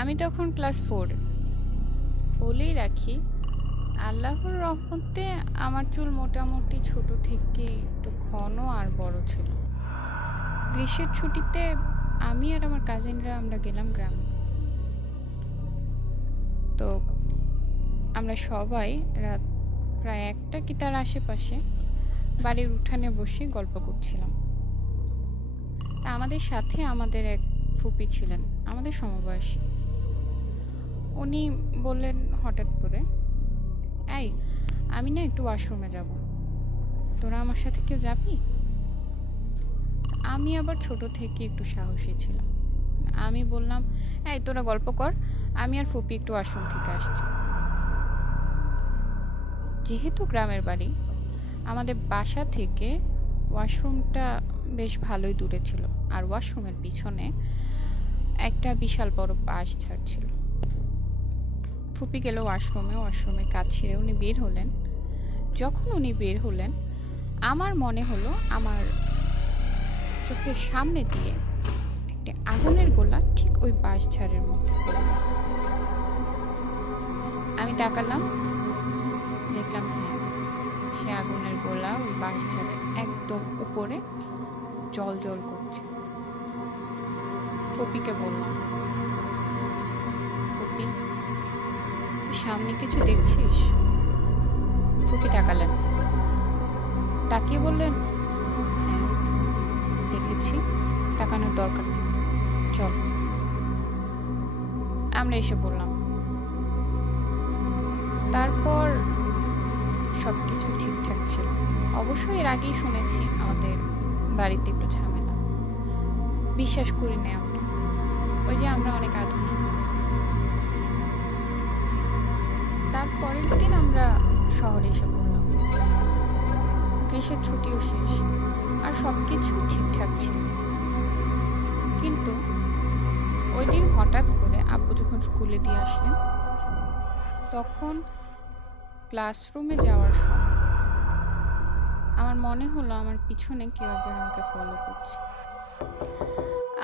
আমি তখন ক্লাস 4। বলেই রাখি, আল্লাহর রহমতে আমার চুল মোটামুটি ছোট থেকে একটু ঘন আর বড় ছিল। গ্রীষ্মের ছুটিতে আমি আর আমার কাজিনরা আমরা গেলাম গ্রামে। তো আমরা সবাই রাত প্রায় 1টা কি তার আশেপাশে বাড়ির উঠানে বসে গল্প করছিলাম। তা আমাদের সাথে আমাদের এক ফুপি ছিলেন, আমাদের সমবয়সী। উনি বললেন হঠাৎ করে, এই আমি না একটু ওয়াশরুমে যাব, তোরা আমার সাথে কেউ যাবি? আমি আবার ছোট থেকে একটু সাহসী ছিলাম। আমি বললাম, এই তোরা গল্প কর, আমি আর ফুপি একটু ওয়াশরুম থেকে আসছি। যেহেতু গ্রামের বাড়ি, আমাদের বাসা থেকে ওয়াশরুমটা বেশ ভালোই দূরে ছিল, আর ওয়াশরুমের পিছনে একটা বিশাল বড় বাঁশ ঝাড় ছিল। ফুপি গেল ওয়াশরুমে কাজ সেরে উনি বের হলেন। যখন উনি বের হলেন, আমার মনে হলো আমার চোখের সামনে দিয়ে একটা আগুনের গোলা ঠিক ওই বাঁশ ঝাড়ের মধ্যে পড়ল। আমি তাকালাম, দেখলাম হ্যাঁ, সে আগুনের গোলা ওই বাঁশ ঝাড়ের একদম উপরে জ্বল করছে। ফুপিকে বললাম, ফুপি তুই সামনে কিছু দেখছিস? ফুপি তাকালেন, তাকিয়ে বললেন, হ্যাঁ দেখেছি, তাকানোর দরকার নেই, চল। আমরা এসে বললাম। তারপর সবকিছু ঠিকঠাক ছিল। অবশ্যই এর আগেই শুনেছি আমাদের বাড়িতে একটু ঝামেলা, বিশ্বাস করি না আমরা, ওই যে আমরা অনেক আধুনিক। তারপরের দিন আমরা শহরে এসে পড়লাম। গ্রীষ্মের ছুটিও শেষ, আর সবকিছু ঠিকঠাক ছিল। কিন্তু ওই দিন হঠাৎ করে আব্বু যখন স্কুলে দিয়ে আসলেন, তখন ক্লাসরুমে যাওয়ার সময় আমার মনে হলো আমার পিছনে কেউ একজন আমাকে ফলো করছে।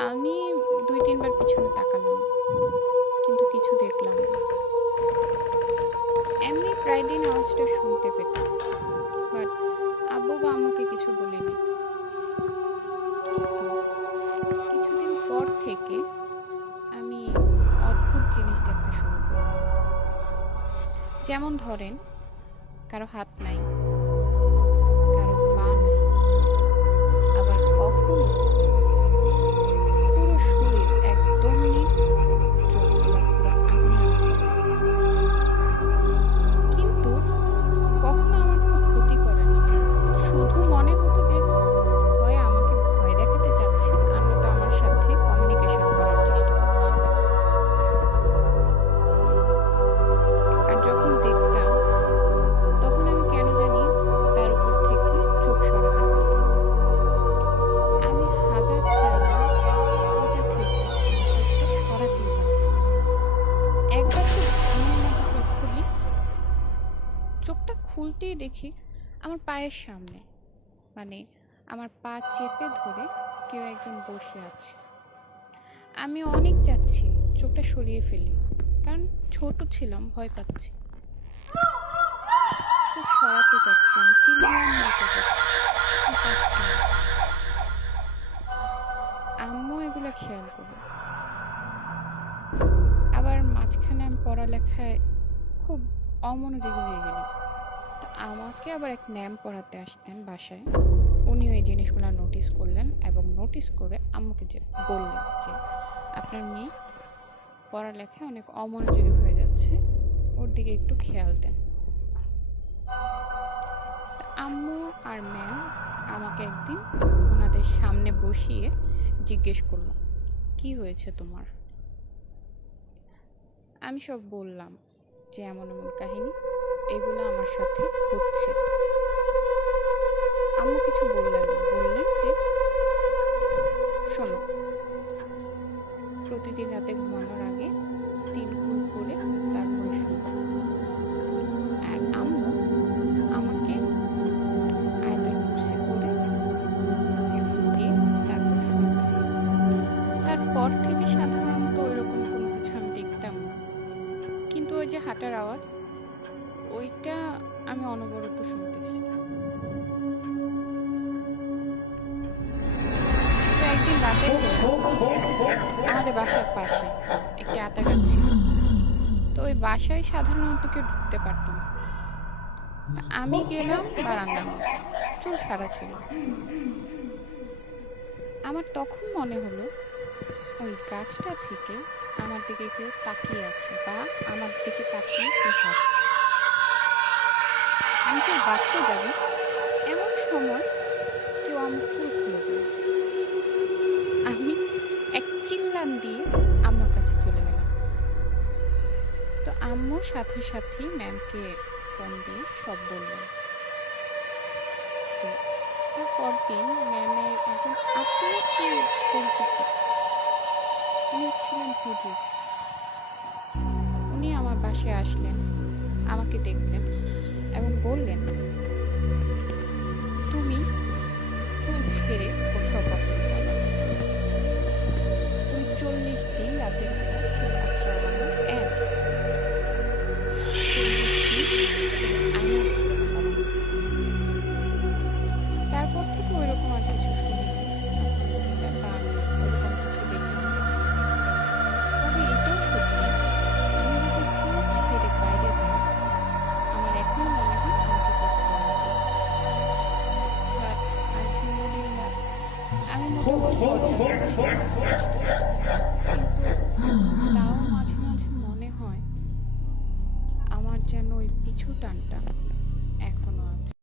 আমি 2-3 বার পিছনে তাকালাম, কিন্তু কিছু দেখলাম না। এমনি প্রায় দিন আওয়াজটা শুনতে পেতাম, বাট আব্বু বা আম্মুকে কিছু বলিনি। কিন্তু কিছুদিন পর থেকে আমি অদ্ভুত জিনিস দেখা শুরু করলাম। যেমন ধরেন, কারো হাত নাই, কারো পা নাই, আবার কখনো পুরো শরীর একদম নীল, চোখগুলো পুরো আগুনের মতো লাল। কিন্তু কখনো আমার কোনো ক্ষতি করেনি, শুধু মনে হতো যে হয় আমাকে ভয় দেখাতে চাচ্ছে, আর নয়তো আমার সাথে কমিউনিকেশন করার চেষ্টা করছে। আর যখন দেখতাম, তখন আমি কেন জানি তার উপর থেকে চোখ সরাতে পারতাম না। আমি হাজার চাইলেও ওটা থেকে আমার চোখটা সরাতেই পারতাম না। একবার তো ঘুমের মাঝে চোখ খুলি, চোখটা খুলতেই দেখি আমার পায়ের সামনে, মানে আমার পা চেপে ধরে কেউ একজন বসে আছে। আমি অনেক যাচ্ছি চোখটা সরিয়ে ফেলি, কারণ ছোট ছিলাম, ভয় পাচ্ছি। চোখ সরাতে যাচ্ছি, আমি চিল্লাম দিতে যাচ্ছি, আমি পারছি না। আম্মু এগুলো খেয়াল করে। আবার মাঝখানে আমি পড়ালেখায় খুব অমনোযোগী হয়ে গেলাম। তো আমাকে আবার এক ম্যাম পড়াতে আসতেন বাসায়। উনিও এই জিনিসগুলো নোটিস করলেন এবং নোটিস করে আম্মুকে যে বললেন যে আপনার মেয়ে পড়ালেখায় অনেক অমনোযোগী হয়ে যাচ্ছে, ওর দিকে একটু খেয়াল দেন। তা আম্মু আর ম্যাম আমাকে একদিন ওনাদের সামনে বসিয়ে জিজ্ঞেস করলো, কি হয়েছে তোমার? আমি সব বললাম যে এমন এমন কাহিনী, এগুলো আমার সাথে হচ্ছে। আম্মু কিছু বললেন না, বললেন যে শোনো, প্রতিদিন রাতে ঘুমানোর আগে 3 কুল করে তারপরে শুনো। আর আম্মু আমাকে আয়াতুল কুরসি পড়ে বুকে ফুটিয়ে তারপর শোনাতেন। তারপর থেকে সাধারণত ওইরকম কোনো কিছু আমি দেখি যে হাঁটার আওয়াজ, ওইটা আমি অনবরত শুনতেছি। তো একদিন রাতের বেলা আমাদের বাসার পাশে একটি আতা গাছ ছিল। তো ওই বাসায় সাধারণত কেউ ঢুকতে পারতো না। তা আমি গেলাম বারান্দার মধ্যে, চুল ছাড়া ছিল। আমার তখন মনে হলো ওই গাছটা থেকে আমার দিকে কেউ তাকিয়ে আছে বা আমার দিকে তাকিয়ে কেউ হাসছে। আমি চোখ বাঁধতে যাবো, এমন সময় কেউ আমার চুল খুলে দিল। আমি এক চিল্লান দিয়ে আম্মুর কাছে চলে গেলাম। তো আম্মু সাথে সাথে ম্যামকে ফোন দিয়ে সব বললাম। তো তার পরদিন ম্যামের একজন আত্মীয় কি পরিচিত, উনি ছিলেন হুজুর। উনি আমার বাসায় আসলেন, আমাকে দেখলেন এবং বললেন, তুমি চুল ছেড়ে কোথাও কখনো যাবে না। তুমি 40 দিন রাতের বেলা চুল আঁচড়াবে না। 1, 40 দিন তুমি আয়নার দিকে তাকাবে না। তারপর থেকে ওইরকম আর কিছু শুনিনি আলহামদুলিল্লাহ, বা ওইরকম কিছু দেখিনি। তবে এটাও সত্যি, আমি যদি চুল ছেড়ে বাইরে যাই, আমার এখনো মনে হয় আমাকে কেউ ফলো করছে। বাট আলহামদুলিল্লাহ আমি মোটামুটি পর্দা করছি চেষ্টা। কিন্তু তাও মাঝে মাঝে মনে হয় আমার যেন ওই পিছু টানটা